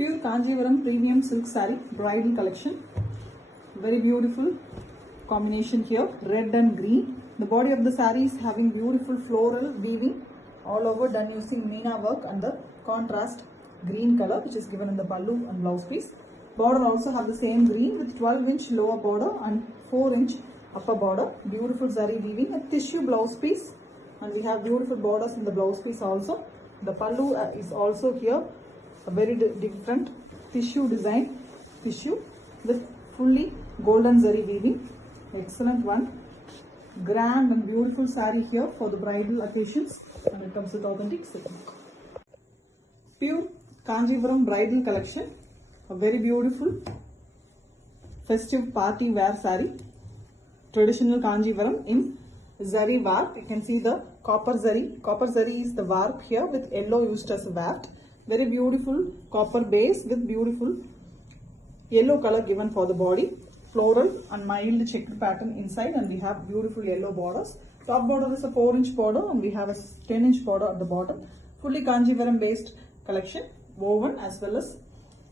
Pure Kanjivaram premium silk saree bridal collection. Very beautiful combination here, red and green. The body of the saree is having beautiful floral weaving all over, done using Meena work and the contrast green color which is given in the pallu and blouse piece. Border also have the same green with 12-inch lower border and 4-inch upper border. Beautiful zari weaving, a tissue blouse piece, and we have beautiful borders in the blouse piece also. The pallu is also here a very different tissue design, tissue with fully golden zari weaving. Excellent one. Grand and beautiful saree here for the bridal occasions, and it comes with authentic silk. Pure Kanjivaram bridal collection. A very beautiful festive party wear saree. Traditional Kanjivaram in zari warp. You can see the copper zari. Copper zari is the warp here with yellow used as a weft. Very beautiful copper base with beautiful yellow color given for the body. Floral and mild checked pattern inside, and we have beautiful yellow borders. Top border is a 4-inch border and we have a 10-inch border at the bottom. Fully Kanjivaram based collection, woven as well as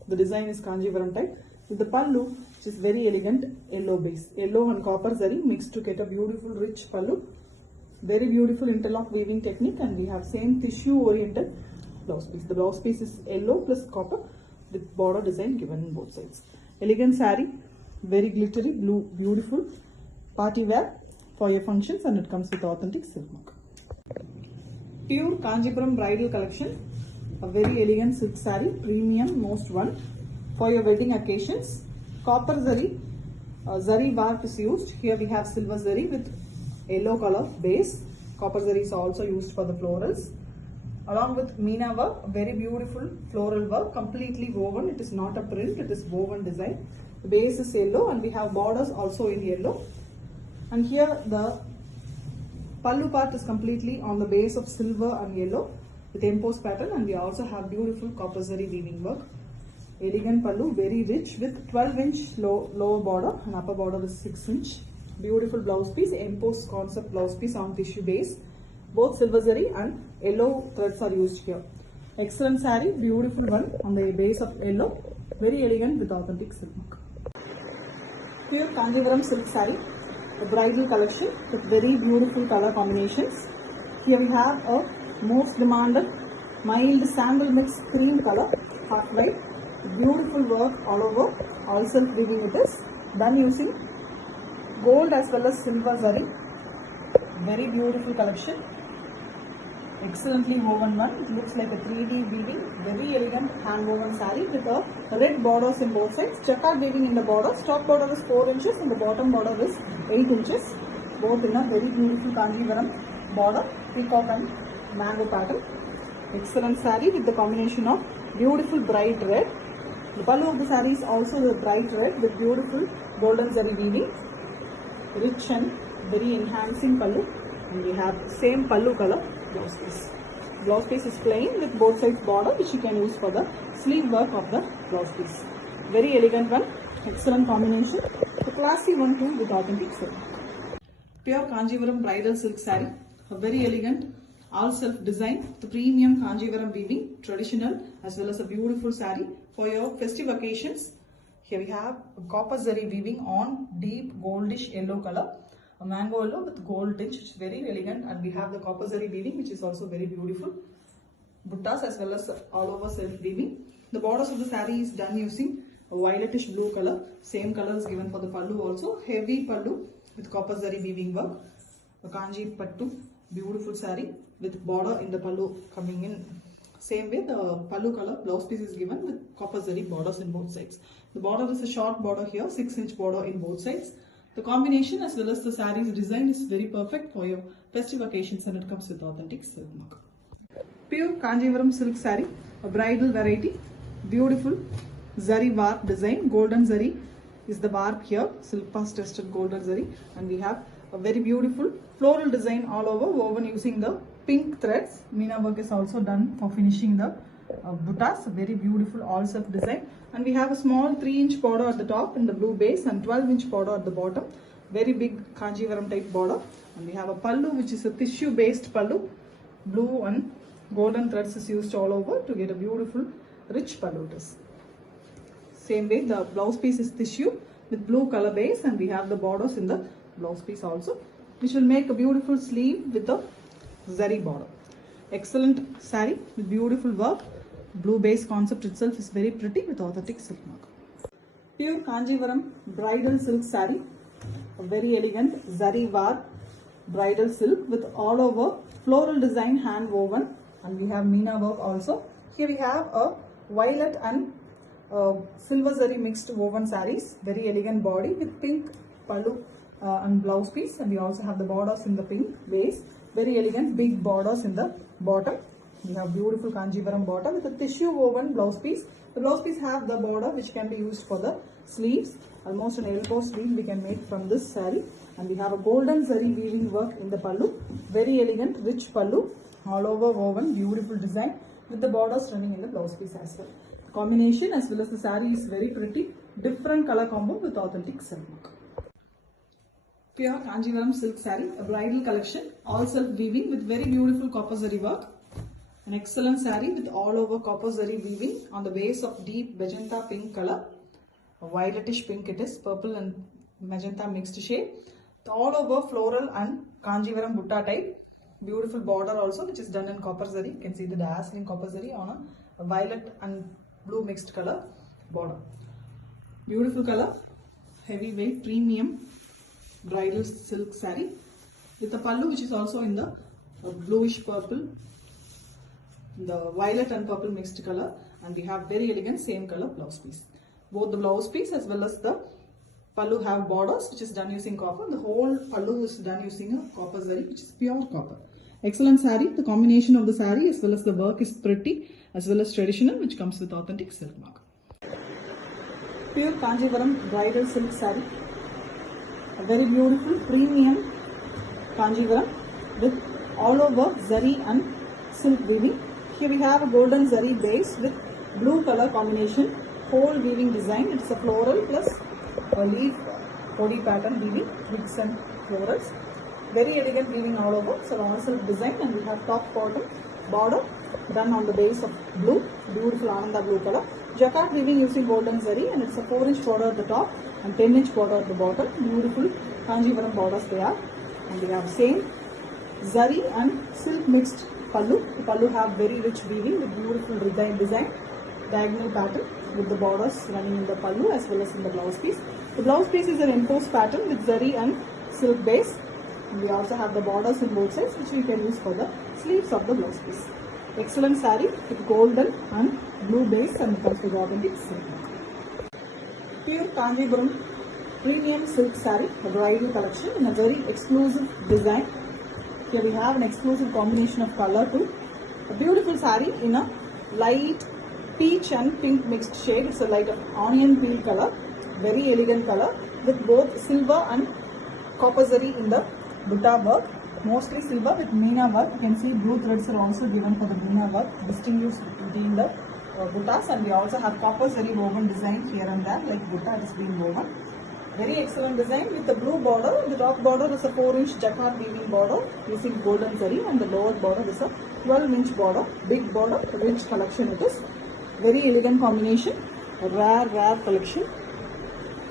the design is Kanjivaram type. With the pallu, which is very elegant yellow base. Yellow and copper zari mixed to get a beautiful rich pallu. Very beautiful interlock weaving technique, and we have same tissue oriented blouse piece. The blouse piece is yellow plus copper with border design given on both sides. Elegant saree, very glittery blue, beautiful party wear for your functions, and it comes with authentic silk mark. Pure Kanjivaram bridal collection, a very elegant silk saree, premium most one for your wedding occasions. Copper zari, zari warp is used. Here we have silver zari with yellow color base. Copper zari is also used for the florals. Along with Meena work, very beautiful floral work, completely woven. It is not a print, it is woven design. The base is yellow and we have borders also in yellow. And here the pallu part is completely on the base of silver and yellow with embossed pattern, and we also have beautiful copper zari weaving work. Elegant pallu, very rich with 12-inch lower border and upper border is 6-inch. Beautiful blouse piece, embossed concept blouse piece on tissue base. Both silver zari and yellow threads are used here. Excellent saree, beautiful one on the base of yellow. Very elegant with authentic silk mark. Pure Kanjivaram silk saree, a bridal collection with very beautiful color combinations. Here we have a most demanded mild sandal mix cream color, half white. Beautiful work all over, all self weaving it is. Done using gold as well as silver zari. Very beautiful collection. Excellently woven one. It looks like a 3D weaving. Very elegant hand woven saree with a red borders in both sides. Jacquard weaving in the borders. Top border is 4 inches and the bottom border is 8 inches. Both in a very beautiful Kanjivaram border, peacock and mango pattern. Excellent saree with the combination of beautiful bright red. The pallu of the saree is also the bright red with beautiful golden zari weaving. Rich and very enhancing pallu. And we have same pallu color blouse piece. Blouse piece is plain with both sides border, which you can use for the sleeve work of the blouse piece. Very elegant one, excellent combination. A classy one too with authentic silk. Pure Kanjivaram bridal silk saree, a very elegant all self design, the premium Kanjivaram weaving, traditional as well as a beautiful saree for your festive occasions. Here we have a copper zari weaving on deep goldish yellow color. A mango yellow with gold tinge, which is very elegant, and we have the copper zari weaving, which is also very beautiful. Buttas as well as all over self weaving. The borders of the saree is done using a violetish blue color. Same color is given for the pallu also. Heavy pallu with copper zari weaving work. The kanji pattu, beautiful saree with border in the pallu coming in. Same way the pallu color blouse piece is given with copper zari borders in both sides. The border is a short border here, 6-inch border in both sides. The combination as well as the saree's design is very perfect for your festive occasions, and it comes with authentic silk mark. Pure Kanjivaram silk saree, a bridal variety, beautiful zari warp design. Golden zari is the warp here, silk pass tested golden zari, and we have a very beautiful floral design all over, woven using the pink threads. Meena work is also done for finishing the buttas. Very beautiful all self design, and we have a small 3-inch border at the top in the blue base and 12-inch border at the bottom. Very big Kanjivaram type border, and we have a pallu which is a tissue based pallu. Blue and golden threads is used all over to get a beautiful rich pallu. Same way the blouse piece is tissue with blue color base, and we have the borders in the blouse piece also, which will make a beautiful sleeve with a zari border. Excellent saree with beautiful work. Blue base concept itself is very pretty with authentic silk mark. Pure Kanjivaram bridal silk saree, a very elegant zari war bridal silk with all over floral design hand woven, and we have Meena work also. Here we have a violet and silver zari mixed woven sarees, very elegant body with pink pallu and blouse piece, and we also have the borders in the pink base, very elegant big borders in the bottom. We have beautiful Kanjivaram border with a tissue woven blouse piece. The blouse piece have the border which can be used for the sleeves, almost an elbow sleeve we can make from this saree, and we have a golden zari weaving work in the pallu, very elegant rich pallu, all over woven beautiful design with the borders running in the blouse piece as well. The combination as well as the saree is very pretty, different color combo with authentic silk mark. Pure Kanjivaram silk saree, a bridal collection, all self weaving with very beautiful copper zari work. An excellent saree with all over copper zari weaving on the base of deep magenta pink color, a violetish pink it is, purple and magenta mixed shade. All over floral and Kanjivaram butta type, beautiful border also which is done in copper zari. You can see the dazzling copper zari on a violet and blue mixed color border. Beautiful color, heavyweight premium bridal silk saree with the pallu which is also in the bluish purple, the violet and purple mixed color, and we have very elegant same color blouse piece. Both the blouse piece as well as the pallu have borders which is done using copper. The whole pallu is done using a copper zari which is pure copper. Excellent saree. The combination of the saree as well as the work is pretty as well as traditional, which comes with authentic silk mark. Pure Kanjivaram bridal silk saree. A very beautiful premium Kanjivaram with all over zari and silk weaving. Here we have a golden zari base with blue color combination, whole weaving design. It's a floral plus a leaf body pattern weaving, wigs and florals. Very elegant weaving all over. So all silk design, and we have top bottom border done on the base of blue, beautiful Ananda blue color. Jacquard weaving using golden zari, and it's a 4-inch border at the top and 10-inch border at the bottom. Beautiful Kanjivaram borders they are, and we have same zari and silk mixed pallu. The pallu have very rich weaving with beautiful design, diagonal pattern with the borders running in the pallu as well as in the blouse piece. The blouse piece is an enforced pattern with zari and silk base. And we also have the borders in both sides which we can use for the sleeves of the blouse piece. Excellent saree with golden and blue base, and it comes with authentic silk. Pure Kanjivaram premium silk saree, a bridal collection in a very exclusive design. Here we have an exclusive combination of color too. A beautiful saree in a light peach and pink mixed shade. It's a light onion peel color, very elegant color with both silver and copper zari in the butta work, mostly silver with Meena work. You can see blue threads are also given for the Meena work, distinguished between the buttas, and we also have copper zari woven design here and there like butta is being woven. Very excellent design with the blue border. The top border is a 4-inch jacquard weaving border using golden zari, and the lower border is a 12-inch border, big border, rich collection it is. Very elegant combination, a rare collection.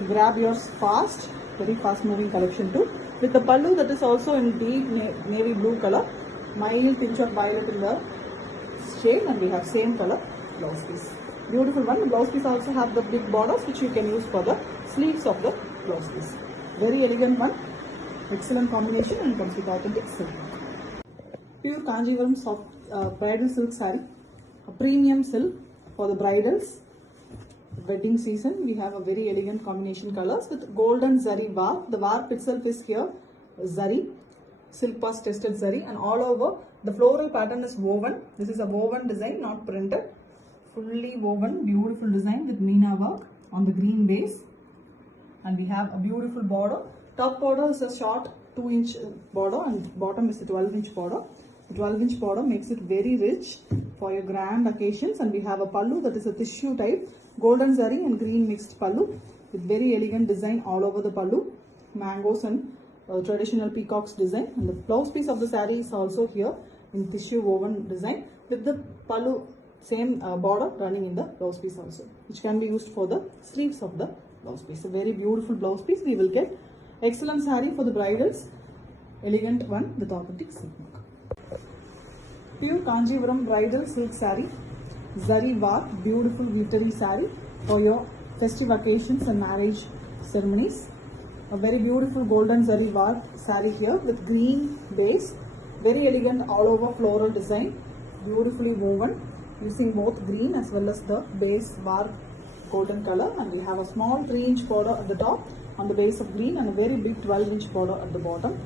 Grab yours fast, very fast moving collection too. With the pallu that is also in deep navy blue color, mild pinch of violet in the shade, and we have same color blouse piece. Beautiful one. The blouse piece also have the big borders which you can use for the sleeves of the blouse piece. Very elegant one. Excellent combination, and comes with authentic silk. Pure Kanjivaram soft bridal silk saree, a premium silk for the bridals. Wedding season, we have a very elegant combination colors with golden zari warp. The warp itself is here zari, silk purse tested zari, and all over the floral pattern is woven. This is a woven design, not printed. Fully woven, beautiful design with Meena work on the green base, and we have a beautiful border. Top border is a short 2-inch border, and bottom is a 12-inch border. The 12-inch border makes it very rich for your grand occasions, and we have a pallu that is a tissue type, golden zari and green mixed pallu with very elegant design all over the pallu, mangoes and traditional peacocks design, and the blouse piece of the saree is also here in tissue woven design with the pallu same border running in the blouse piece also, which can be used for the sleeves of the blouse piece. A very beautiful blouse piece we will get. Excellent saree for the bridals, elegant one with authentic silk work. Pure Kanjivaram bridal silk saree, zari work, beautiful glittery saree for your festive occasions and marriage ceremonies. A very beautiful golden zari work saree here with green base, very elegant all over floral design, beautifully woven using both green as well as the base work golden color, and we have a small 3-inch border at the top on the base of green and a very big 12-inch border at the bottom.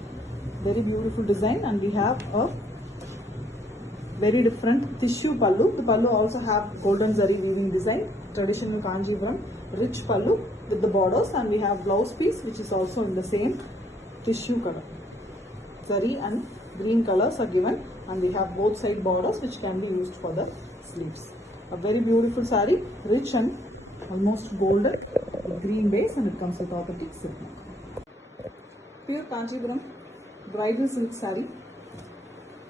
Very beautiful design, and we have a very different tissue pallu. The pallu also have golden zari weaving design, traditional Kanjivaram rich pallu with the borders, and we have blouse piece which is also in the same tissue color. Zari and green colors are given, and we have both side borders which can be used for the sleeves. A very beautiful saree, rich and almost golden with green base, and it comes with authentic silk. Pure Kanjivaram bridal silk saree,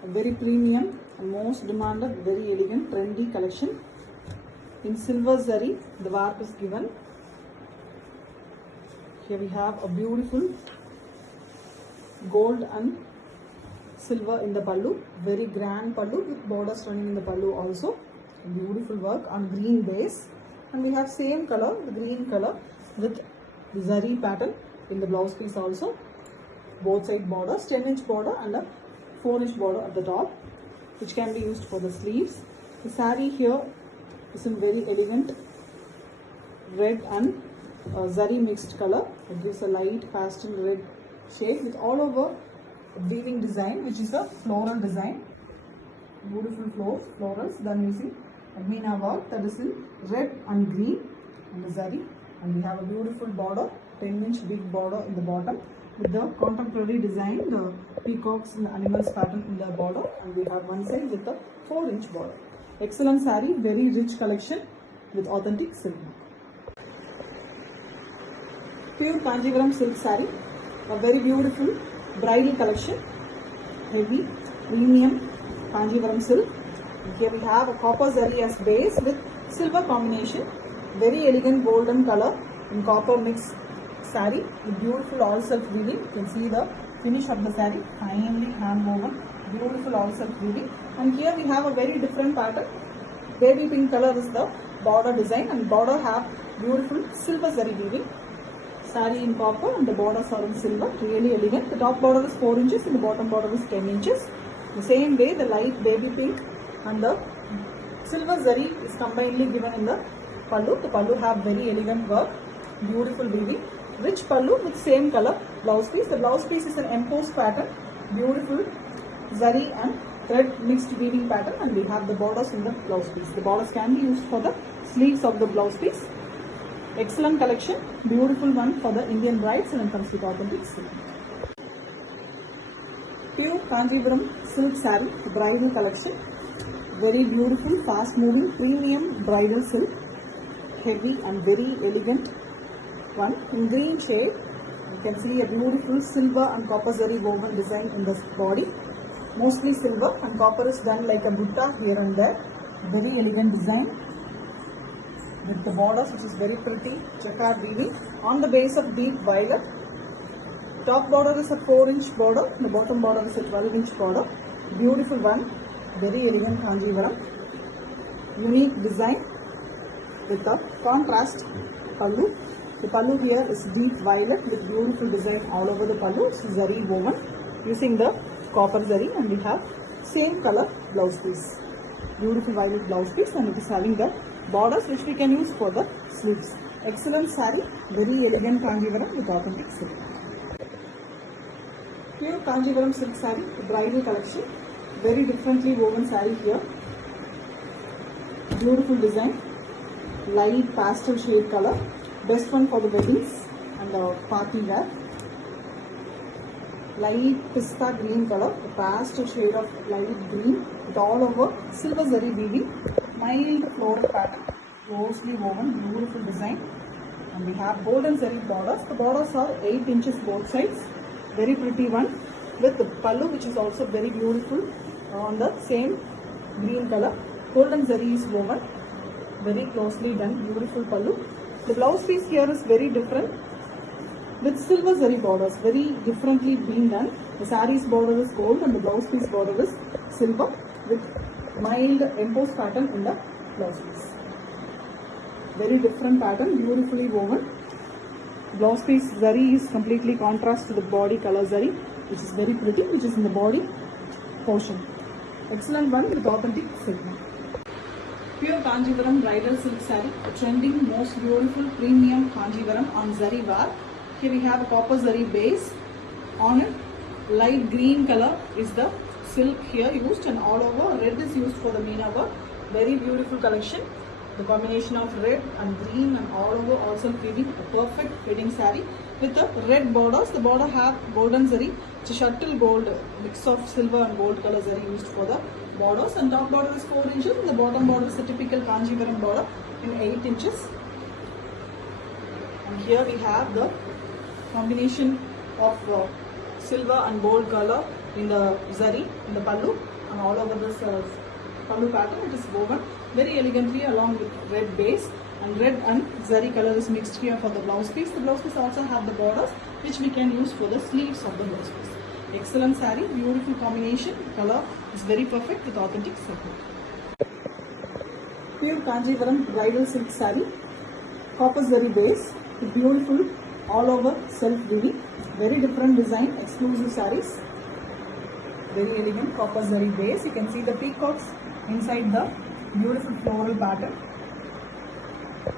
a very premium and most demanded, very elegant, trendy collection. In silver zari, the warp is given. Here we have a beautiful gold and silver in the pallu, very grand pallu with borders running in the pallu also. Beautiful work on green base, and we have same color, the green color with the zari pattern in the blouse piece also. Both side borders, 10-inch border and a 4-inch border at the top, which can be used for the sleeves. The saree here is in very elegant red and zari mixed color. It gives a light pastel red shade with all over weaving design, which is a floral design. Beautiful florals done using Admina work that is in red and green in the zari, and we have a beautiful border, 10-inch big border in the bottom with the contemporary design, the peacocks and the animals pattern in the border, and we have one side with the 4-inch border. Excellent saree, very rich collection with authentic silk. Pure Kanjivaram silk saree, a very beautiful bridal collection, heavy premium Kanjivaram silk. Here we have a copper zari as base with silver combination, very elegant golden color in copper mix saree with beautiful all self weaving. You can see the finish of the saree, finely hand woven, beautiful all self weaving. And here we have a very different pattern. Baby pink color is the border design, and border have beautiful silver zari weaving. Saree in copper and the borders are in silver, really elegant. The top border is 4 inches and the bottom border is 10 inches. The same way the light baby pink and the silver zari is combinedly given in the pallu. The pallu have very elegant work, beautiful weaving, rich pallu with same color blouse piece. The blouse piece is an embossed pattern, beautiful zari and thread mixed weaving pattern, and we have the borders in the blouse piece. The borders can be used for the sleeves of the blouse piece. Excellent collection, beautiful one for the Indian brides, and it comes with authentic silk. Pure Kanjivaram silk saree, bridal collection, very beautiful, fast moving, premium bridal silk, heavy and very elegant one in green shade. You can see a beautiful silver and copper zari woven design in the body, mostly silver, and copper is done like a butta here and there. Very elegant design with the borders, which is very pretty jacquard weaving on the base of deep violet. Top border is a 4-inch border, the bottom border is a 12-inch border. Beautiful one, very elegant Kanjivaram, unique design with a contrast pallu. The pallu here is deep violet with beautiful design all over the pallu. It's zari woven using the copper zari, and we have same color blouse piece, beautiful violet blouse piece, and it is having the borders which we can use for the sleeves. Excellent saree, very elegant Kanjivaram with authentic silk. Pure Kanjivaram silk saree, bridal collection, very differently woven saree here. Beautiful design, light pastel shade color, best one for the weddings and the party wear. Light pista green color, the pastel shade of light green with all over silver zari weaving, mild floral pattern, closely woven, beautiful design, and we have golden zari borders. The borders are 8 inches both sides, very pretty one with the pallu, which is also very beautiful on the same green color. Golden zari is woven, very closely done, beautiful pallu. The blouse piece here is very different with silver zari borders, very differently being done. The saree's border is gold and the blouse piece border is silver with mild embossed pattern in the blouse piece. Very different pattern, beautifully woven. Blouse piece zari is completely contrast to the body color zari, which is very pretty, which is in the body portion. Excellent one with authentic silk. Pure Kanjivaram bridal silk saree, a trending, most beautiful premium Kanjivaram on zari war. Here we have a copper zari base. On it, light green color is the silk here used, and all over red is used for the meena work. Very beautiful collection. The combination of red and green and all over also giving a perfect wedding saree with the red borders. The border have golden zari, it's a shuttle gold, mix of silver and gold color zari used for the borders, and top border is 4 inches and the bottom border is a typical Kanjivaram border in 8 inches. And here we have the combination of silver and gold color in the zari, in the pallu, and all over this pallu pattern. It is woven very elegantly along with red base, and red and zari color is mixed here for the blouse piece. The blouse piece also have the borders which we can use for the sleeves of the blouse piece. Excellent saree, beautiful combination, color is very perfect with authentic silk. Pure Kanjivaram bridal silk saree, copper zari base with beautiful all over self weaving, very different design, exclusive sarees, very elegant copper zari base. You can see the peacocks inside the beautiful floral pattern.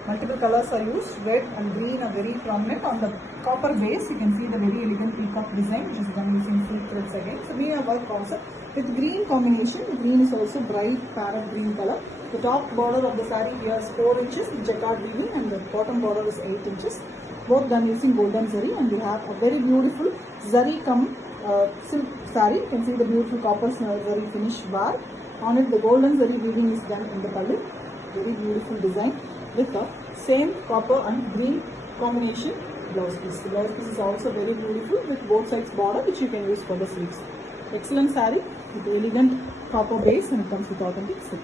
Multiple colors are used, red and green are very prominent. On the copper base, you can see the very elegant peacock design, which is done using silk threads again. So we have work also with green combination. The green is also bright parrot green color. The top border of the saree here is 4 inches with jacquard weaving, and the bottom border is 8 inches. Both done using golden zari, and we have a very beautiful zari silk saree. You can see the beautiful copper zari finish bar. On it, the golden zari weaving is done in the pallu. Very beautiful design with the same copper and green combination blouse piece. The blouse piece is also very beautiful with both sides border, which you can use for the sleeves. Excellent saree with elegant copper base, and it comes with authentic silk.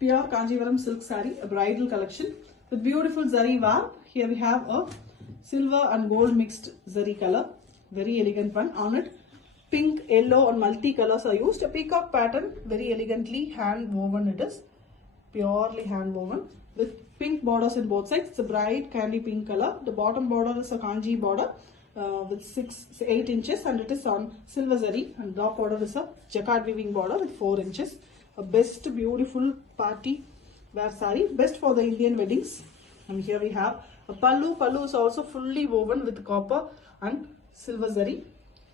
Pure Kanjivaram silk saree, a bridal collection with beautiful zari war. Here we have a silver and gold mixed zari color, very elegant one. On it, pink, yellow and multi colors are used. A peacock pattern, very elegantly hand woven it is, purely hand woven with pink borders in both sides. It's a bright candy pink color. The bottom border is a kanji border with 8 inches, and it is on silver zari, and top border is a jacquard weaving border with 4 inches. A best beautiful party wear saree, best for the Indian weddings. And here we have a pallu. Pallu is also fully woven with copper and silver zari. You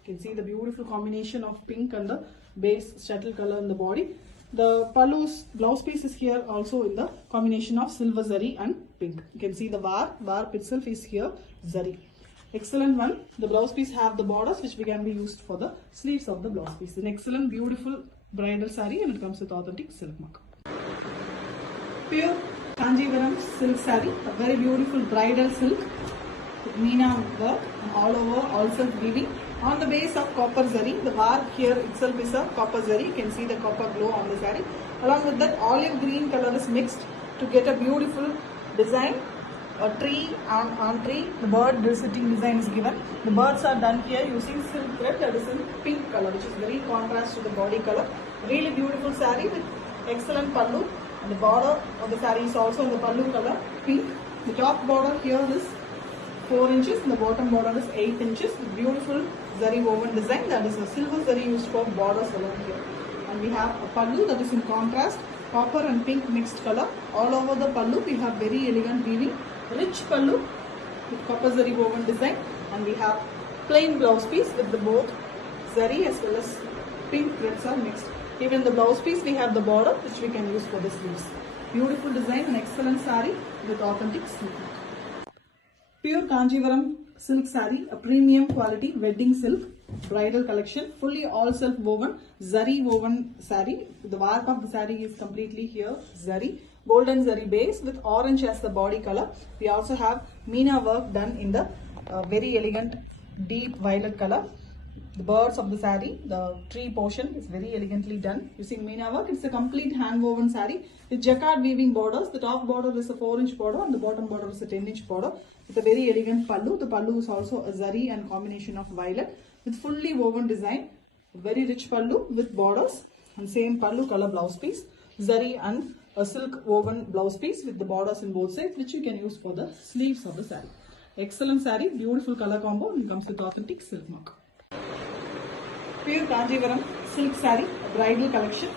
can see the beautiful combination of pink and the base shuttle color in the body. The pallu's blouse piece is here also in the combination of silver zari and pink. You can see the var itself is here zari. Excellent one. The blouse piece have the borders which can be used for the sleeves of the blouse piece. An excellent beautiful bridal saree, and it comes with authentic silk mark. Pure Kanjivaram silk saree, a very beautiful bridal silk with meena work and all over all silk weaving. On the base of copper zari, the var here itself is a copper zari. You can see the copper glow on the saree. Along with that, olive green color is mixed to get a beautiful design a tree on tree. The bird sitting design is given. The birds are done here using silk thread that is in pink color, which is very contrast to the body color. Really beautiful saree with excellent pallu. And the border of the saree is also in the pallu color, pink. The top border here is 4 inches and the bottom border is 8 inches. Beautiful zari woven design, that is a silver zari used for borders along here. And we have a pallu that is in contrast, copper and pink mixed color. All over the pallu we have very elegant weaving, rich pallu with copper zari woven design, and we have plain blouse piece with the both zari as well as pink threads are mixed. Even the blouse piece we have the border which we can use for the sleeves. Beautiful design and excellent saree with authentic silk. Pure Kanjivaram silk saree, a premium quality wedding silk bridal collection, fully all self woven zari woven saree. The warp of the saree is completely here zari, golden zari base with orange as the body color. We also have Meena work done in the very elegant deep violet color. The birds of the saree, the tree portion is very elegantly done using Meena work. It's a complete hand woven saree with jacquard weaving borders. The top border is a 4-inch border and the bottom border is a 10-inch border with a very elegant pallu. The pallu is also a zari and combination of violet with fully woven design. Very rich pallu with borders and same pallu color blouse piece. Zari and a silk woven blouse piece with the borders in both sides, which you can use for the sleeves of the saree. Excellent saree, beautiful color combo, and comes with authentic silk mark. Pure Kanjivaram silk saree, bridal collection.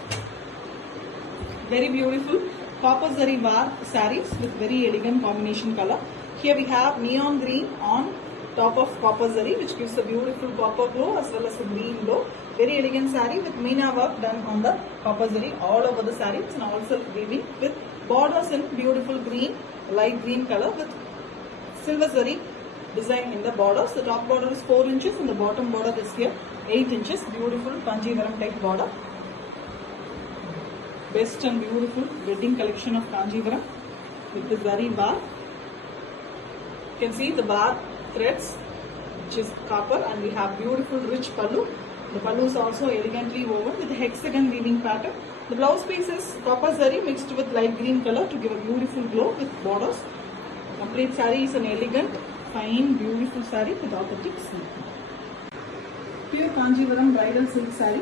Very beautiful copper zari war sarees with very elegant combination color. Here we have neon green on top of copper zari, which gives a beautiful copper glow as well as a green glow. Very elegant saree with Meena work done on the copper zari all over the saree. It's an all silk weaving with borders in beautiful green, light green color with silver zari design in the borders. The top border is 4 inches and the bottom border is here 8 inches. Beautiful Kanjivaram type border. Best and beautiful wedding collection of Kanjivaram with the zari bar. You can see the bar threads, which is copper, and we have beautiful rich pallu. The pallu is also elegantly woven with a hexagon weaving pattern. The blouse piece is copper zari mixed with light green color to give a beautiful glow with borders. Complete saree is an elegant, fine, beautiful saree with authentic silk. Pure Kanjivaram bridal silk saree,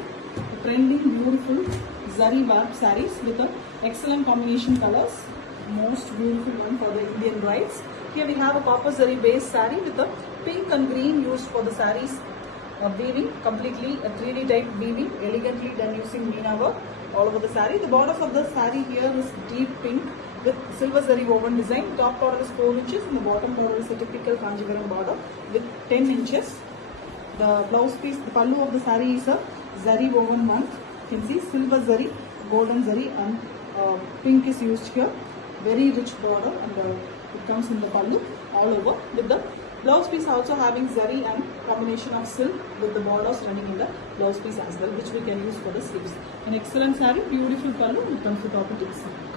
trending beautiful zari warp sarees with a excellent combination colors. Most beautiful one for the Indian brides. Here we have a copper zari base saree with a pink and green used for the sarees weaving, completely a 3D type weaving, elegantly done using Meena work all over the saree. The borders of the saree here is deep pink with silver zari woven design. Top border is 4 inches and the bottom border is a typical Kanjivaram border with 10 inches. The blouse piece, the pallu of the saree is a zari woven one. You can see silver zari, golden zari, and pink is used here. Very rich border, and it comes in the pallu all over with the blouse piece also having zari and combination of silk with the borders running in the blouse piece as well, which we can use for the sleeves. An excellent saree, beautiful pallu, it comes with authentic silk.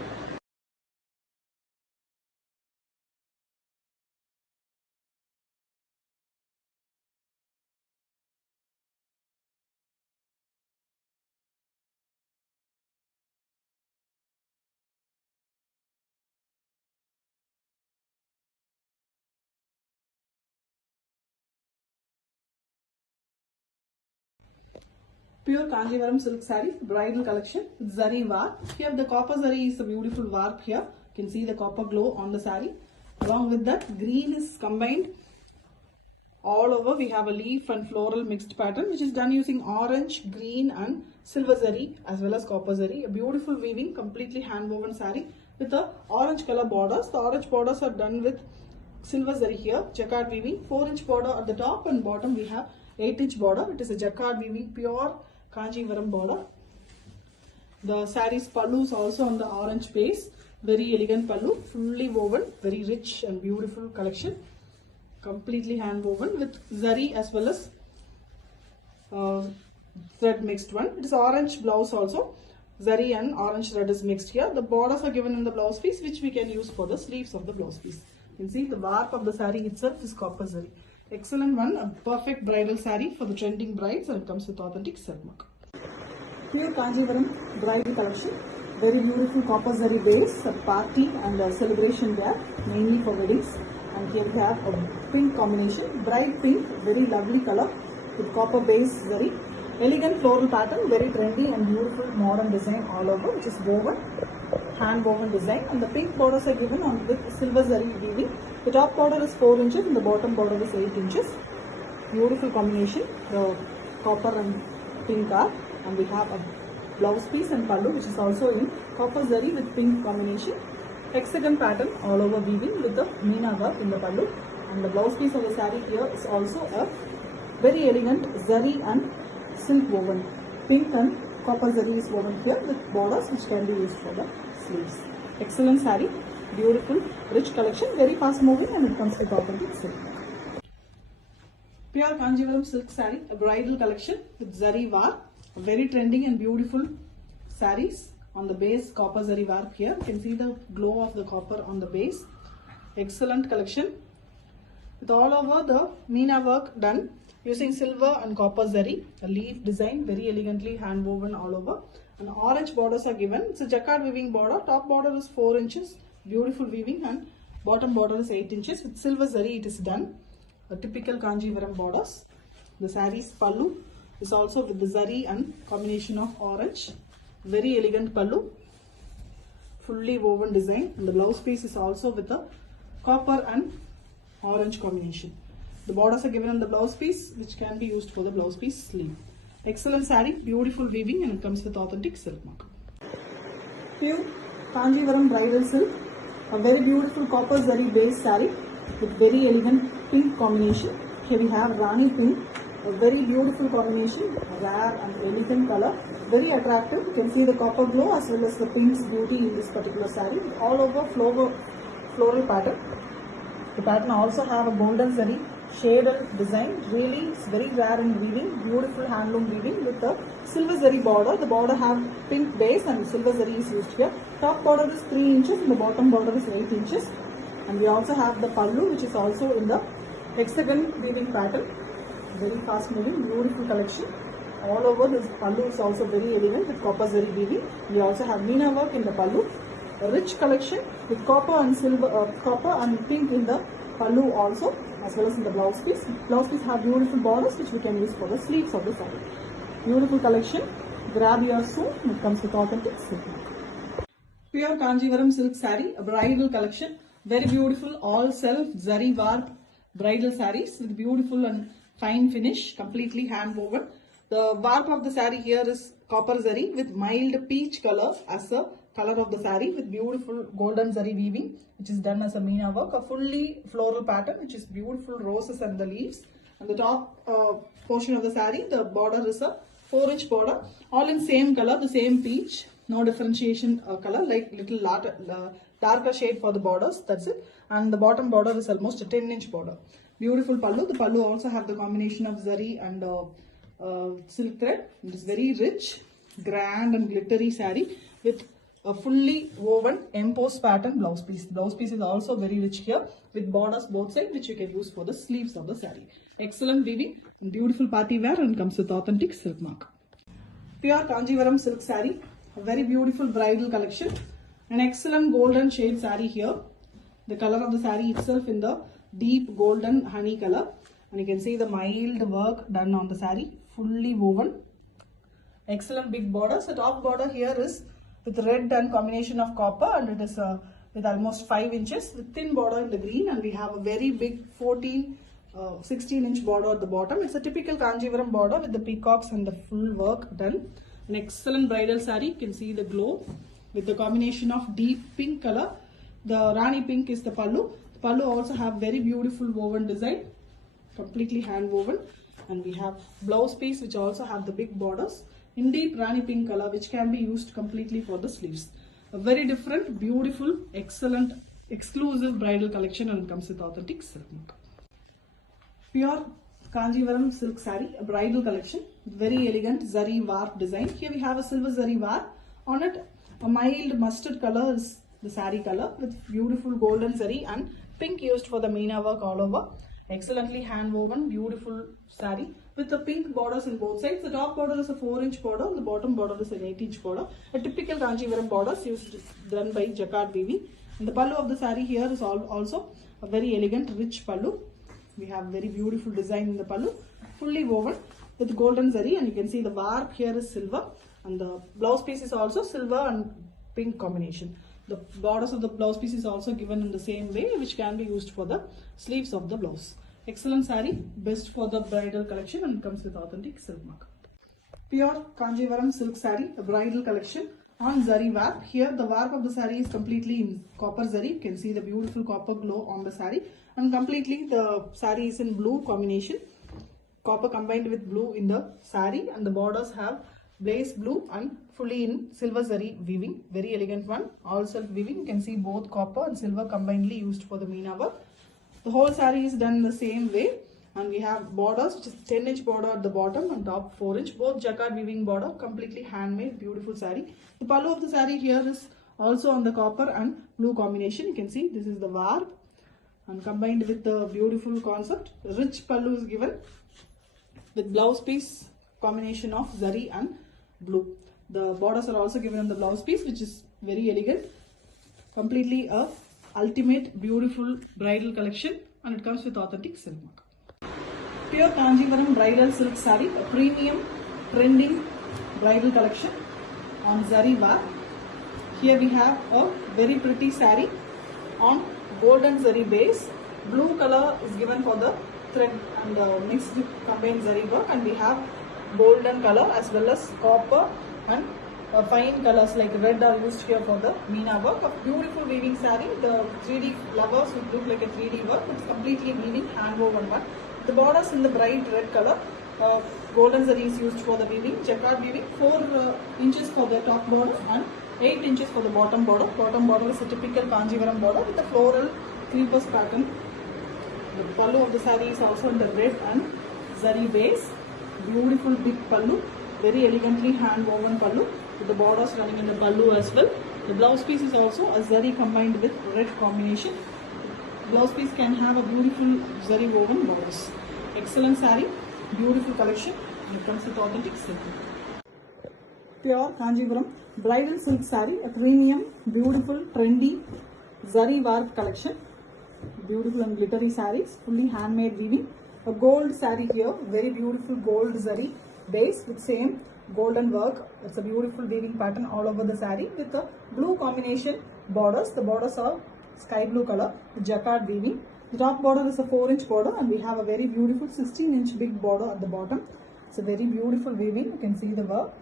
Pure Kanjivaram silk saree, bridal collection with zari warp. Here the copper zari is a beautiful warp here. You can see the copper glow on the saree. Along with that, green is combined. All over we have a leaf and floral mixed pattern, which is done using orange, green and silver zari as well as copper zari. A beautiful weaving, completely hand woven saree with the orange color borders. The orange borders are done with silver zari here, jacquard weaving, 4-inch border at the top and bottom we have 8-inch border. It is a jacquard weaving, pure Kanjivaram border. The saree's pallu is also on the orange base. Very elegant pallu, fully woven, very rich and beautiful collection. Completely hand woven with zari as well as thread mixed one. It is orange blouse also. Zari and orange thread is mixed here. The borders are given in the blouse piece, which we can use for the sleeves of the blouse piece. You can see the warp of the saree itself is copper zari. Excellent one, a perfect bridal saree for the trending brides, and it comes with authentic silk mark. Pure Kanjivaram bridal collection, Very beautiful copper zari base, a party and a celebration wear, mainly for weddings. And here we have a pink combination, bright pink, very lovely color with copper base zari. Elegant floral pattern, very trendy and beautiful modern design all over, which is woven, hand woven design. And the pink borders are given on with silver zari weaving. The top border is 4 inches and the bottom border is 8 inches. Beautiful combination, the copper and pink are. And we have a blouse piece and pallu, which is also in copper zari with pink combination. Hexagon pattern all over weaving with the meena work in the pallu. And the blouse piece of the saree here is also a very elegant zari and silk woven. Pink and copper zari is woven here with borders which can be used for the sleeves. Excellent saree, beautiful, rich collection, very fast moving, and it comes with authentic silk. Pure Kanjivaram silk saree, a bridal collection with zari war. Very trending and beautiful sarees. On the base, copper zari work here. You can see the glow of the copper on the base. Excellent collection with all over the meena work done using silver and copper zari. A leaf design, very elegantly hand woven all over. And orange borders are given. It's a jacquard weaving border. Top border is 4 inches. Beautiful weaving, and bottom border is 8 inches. With silver zari it is done. A typical Kanjivaram borders. The saree's pallu is also with the zari and combination of orange. Very elegant pallu, fully woven design. And the blouse piece is also with the copper and orange combination. The borders are given on the blouse piece, which can be used for the blouse piece sleeve. Excellent saree, beautiful weaving, and it comes with authentic silk mark. Pure Kanjivaram bridal silk, a very beautiful copper zari base saree with very elegant pink combination. Here we have Rani pink. A very beautiful combination, rare and elegant color, very attractive. You can see the copper glow as well as the pink's beauty in this particular saree. All over floral pattern. The pattern also have a golden zari shaded design. Really, it's very rare in weaving. Beautiful handloom weaving with the silver zari border. The border have pink base and silver zari is used here. Top border is 3 inches and the bottom border is 8 inches. And we also have the pallu, which is also in the hexagon weaving pattern. Very fast moving, beautiful collection. All over this pallu is also very elegant with copper zari weaving. We also have meena work in the pallu. A rich collection with copper and silver, copper and pink in the pallu also, as well as in the blouse piece. Blouse piece have beautiful borders which we can use for the sleeves of the saree. Beautiful collection. Grab yours soon. It comes with authentic silk. Pure Kanjivaram silk saree, a bridal collection. Very beautiful, all self zari warp bridal sarees with beautiful and fine finish, completely hand woven. The warp of the saree here is copper zari with mild peach color as a color of the saree with beautiful golden zari weaving, which is done as a meena work. A fully floral pattern, which is beautiful roses and the leaves. And the top portion of the saree, the border is a 4-inch border, all in same color, the same peach. No differentiation color, like little darker shade for the borders, that's it. And the bottom border is almost a 10-inch border. Beautiful pallu. The pallu also have the combination of zari and silk thread. It is very rich, grand and glittery saree with a fully woven embossed pattern blouse piece. The blouse piece is also very rich here with borders both sides, which you can use for the sleeves of the saree. Excellent weaving, beautiful party wear, and comes with authentic silk mark. Pure Kanjivaram silk saree, a very beautiful bridal collection. An excellent golden shade saree here. The color of the saree itself in the deep golden honey color, and you can see the mild work done on the saree, fully woven. Excellent big borders. The top border here is with red and combination of copper, and it is with almost 5 inches with thin border in the green, and we have a very big 16-inch border at the bottom. It's a typical Kanjivaram border with the peacocks and the full work done. An excellent bridal saree. You can see the glow with the combination of deep pink color. The Rani pink is the pallu. The pallu also have very beautiful woven design, completely hand woven. And we have blouse piece which also have the big borders in deep Rani pink color, which can be used completely for the sleeves. A very different, beautiful, excellent, exclusive bridal collection, and it comes with authentic silk mark. Pure Kanjivaram silk saree, a bridal collection, very elegant zari warp design. Here we have a silver zari warp. On it, a mild mustard color is the saree color with beautiful golden zari and pink used for the meena work all over. Excellently hand woven, beautiful saree with the pink borders in both sides. The top border is a 4-inch border, the bottom border is an 8-inch border. A typical Kanjivaram borders used done by jacquard weaving. And the pallu of the saree here is also a very elegant, rich pallu. We have very beautiful design in the pallu, fully woven with golden zari, and you can see the warp here is silver, and the blouse piece is also silver and pink combination. The borders of the blouse piece is also given in the same way, which can be used for the sleeves of the blouse. Excellent saree, best for the bridal collection, and comes with authentic silk mark. Pure Kanjivaram silk saree, a bridal collection on zari warp. Here the warp of the saree is completely in copper zari. You can see the beautiful copper glow on the saree, and completely the saree is in blue combination. Copper combined with blue in the saree, and the borders have blaze blue and fully in silver zari weaving. Very elegant one, all self weaving. You can see both copper and silver combinedly used for the meena work. The whole saree is done in the same way, and we have borders, which is 10-inch border at the bottom and top 4-inch, both jacquard weaving border, completely handmade, beautiful saree. The pallu of the saree here is also on the copper and blue combination. You can see this is the warp, and combined with the beautiful concept, rich pallu is given with blouse piece combination of zari and blue. The borders are also given on the blouse piece, which is very elegant, completely a ultimate beautiful bridal collection, and it comes with authentic silk mark. Pure Kanjivaram bridal silk saree, a premium trending bridal collection on zari warp. Here we have a very pretty saree on golden zari base. Blue color is given for the thread and mixed with combined zari work, and we have golden color as well as copper and fine colors like red are used here for the meena work. A beautiful weaving saree. The 3D flowers would look like a 3D work. It's completely weaving, hand woven one. The borders in the bright red color. Golden zari is used for the weaving, jacquard weaving. 4 inches for the top border and 8 inches for the bottom border. Bottom border is a typical Kanjivaram border with the floral creepers pattern. The pallu of the saree is also in the red and zari base. Beautiful big pallu, very elegantly hand woven pallu, with the borders running in the pallu as well. The blouse piece is also a zari combined with red combination. Blouse piece can have a beautiful zari woven borders. Excellent saree, beautiful collection, and it comes with authentic silk. Pure Kanjivaram bridal silk saree, a premium, beautiful, trendy zari warp collection. Beautiful and glittery sarees, fully handmade weaving. A gold saree here, very beautiful gold zari base with same golden work. It's a beautiful weaving pattern all over the saree with the blue combination borders. The borders are sky blue color with jacquard weaving. The top border is a 4-inch border, and we have a very beautiful 16-inch big border at the bottom. It's a very beautiful weaving. You can see the work,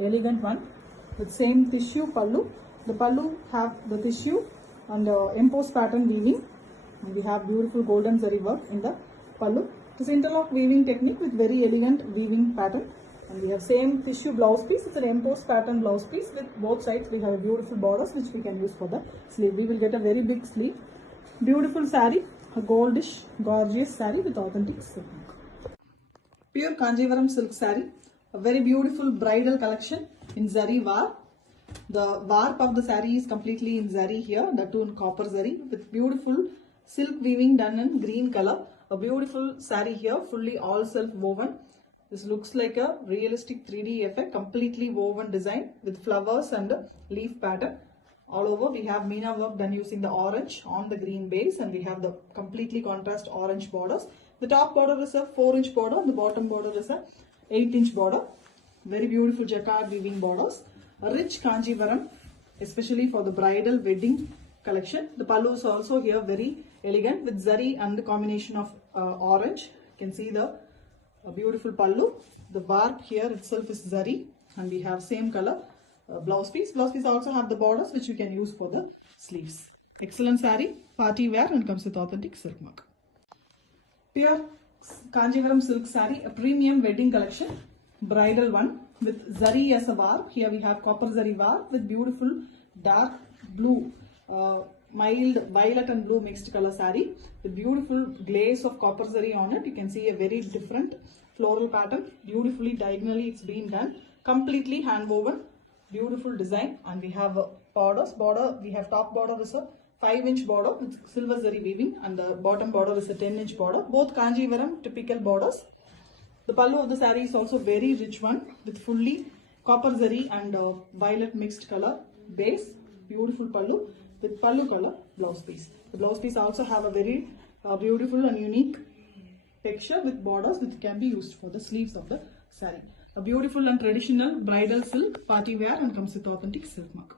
elegant one with same tissue pallu. The pallu have the tissue and embossed pattern weaving. And we have beautiful golden zari work in the pallu. It is interlock weaving technique with very elegant weaving pattern. And we have same tissue blouse piece. It's an embossed pattern blouse piece with both sides. We have beautiful borders which we can use for the sleeve. We will get a very big sleeve. Beautiful saree, a goldish, gorgeous saree with authentic silk. Pure Kanjivaram silk saree, a very beautiful bridal collection in zari warp. The warp of the saree is completely in zari here, that too in copper zari with beautiful silk weaving done in green color. A beautiful saree here, fully all self woven. This looks like a realistic 3D effect, completely woven design with flowers and leaf pattern. All over we have meena work done using the orange on the green base, and we have the completely contrast orange borders. The top border is a 4-inch border and the bottom border is a 8-inch border. Very beautiful jacquard weaving borders. A rich Kanjivaram, especially for the bridal wedding collection. The pallu is also here very elegant with zari and the combination of orange. You can see the beautiful pallu. The warp here itself is zari, and we have same color blouse piece. Blouse piece also have the borders which you can use for the sleeves. Excellent saree, party wear, and comes with authentic silk mark. Pure Kanjivaram silk saree, a premium wedding collection, bridal one with zari as a warp. Here we have copper zari warp with beautiful dark blue, mild violet and blue mixed color saree with beautiful glaze of copper zari on it. You can see a very different floral pattern, beautifully diagonally it's been done, completely hand woven, beautiful design. And we have borders. We have top border is a 5-inch border with silver zari weaving, and the bottom border is a 10-inch border. Both Kanjivaram typical borders. The pallu of the saree is also very rich one with fully copper zari and violet mixed color base. Beautiful pallu with pallu color blouse piece. The blouse piece also have a very beautiful and unique texture with borders which can be used for the sleeves of the saree. A beautiful and traditional bridal silk party wear and comes with authentic silk mark.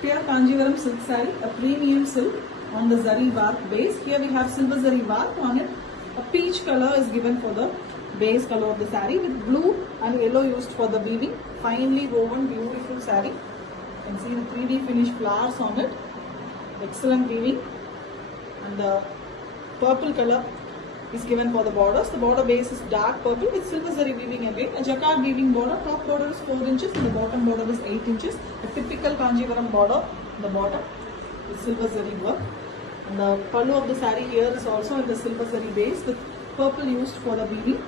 Pure Kanjivaram silk saree, a premium silk on the zari warp base. Here we have silver zari warp on it. A peach color is given for the base color of the saree with blue and yellow used for the weaving. Finely woven beautiful saree. You can see the 3D finish flowers on it. Excellent weaving. And the purple color is given for the borders. The border base is dark purple with silver zari weaving again. A jacquard weaving border. Top border is 4 inches and the bottom border is 8 inches. A typical Kanjivaram border in the bottom with silver zari work. And the pallu of the saree here is also in the silver zari base with purple used for the weaving.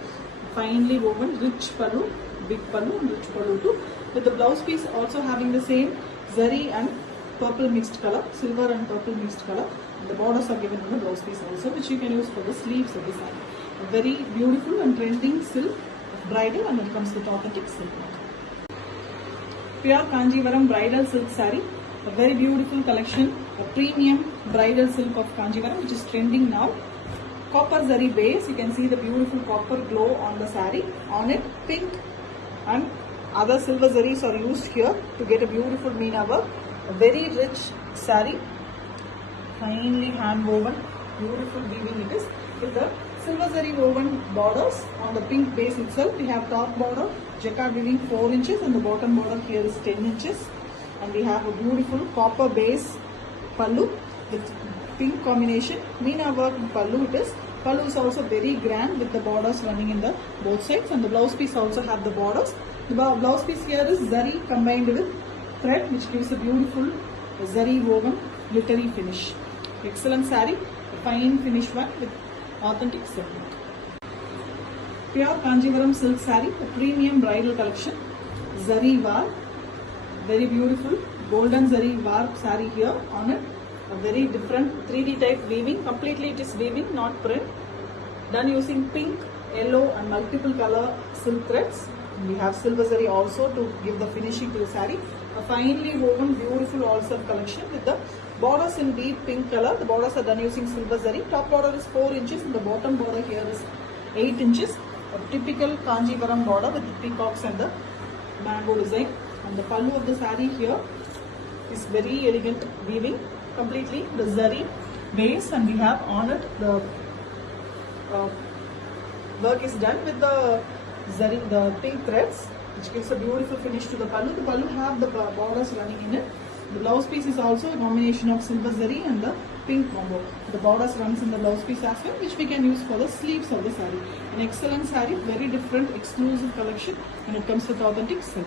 Finely woven rich pallu, big pallu and rich pallu too. With the blouse piece also having the same zari and purple mixed color, silver and purple mixed color. The borders are given on the blouse piece also, which you can use for the sleeves of the saree. A very beautiful and trending silk of bridal, and it comes with authentic silk. Pure Kanjivaram bridal silk saree, a very beautiful collection, a premium bridal silk of Kanjivaram which is trending now. Copper zari base, you can see the beautiful copper glow on the saree. On it, pink and other silver zaris are used here to get a beautiful meena work. A very rich saree. Finely hand woven, beautiful weaving it is with the silver zari woven borders on the pink base itself. We have top border jacquard weaving 4 inches and the bottom border here is 10 inches. And we have a beautiful copper base pallu with pink combination. Meena work pallu it is. Pallu is also very grand with the borders running in the both sides, and the blouse piece also have the borders. The blouse piece here is zari combined with thread, which gives a beautiful zari woven glittery finish. Excellent saree, a fine finish one with authentic silk. Pure Kanjivaram silk saree, a premium bridal collection. Zari warp, very beautiful golden zari warp saree here on it. A very different 3D type weaving. Completely it is weaving, not print. Done using pink, yellow and multiple color silk threads. We have silver zari also to give the finishing to the saree. A finely woven beautiful all-silk collection with the borders in deep pink color. The borders are done using silver zari. Top border is 4 inches and the bottom border here is 8 inches. A typical Kanjivaram border with the peacocks and the mango design. And the pallu of the saree here is very elegant weaving. Completely the zari base, and we have on it the work is done with the zari, the pink threads, which gives a beautiful finish to the pallu. The pallu have the borders running in it. The blouse piece is also a combination of silver zari and the pink combo. The borders runs in the blouse piece as well, which we can use for the sleeves of the saree. An excellent saree, very different, exclusive collection, and it comes with authentic silk.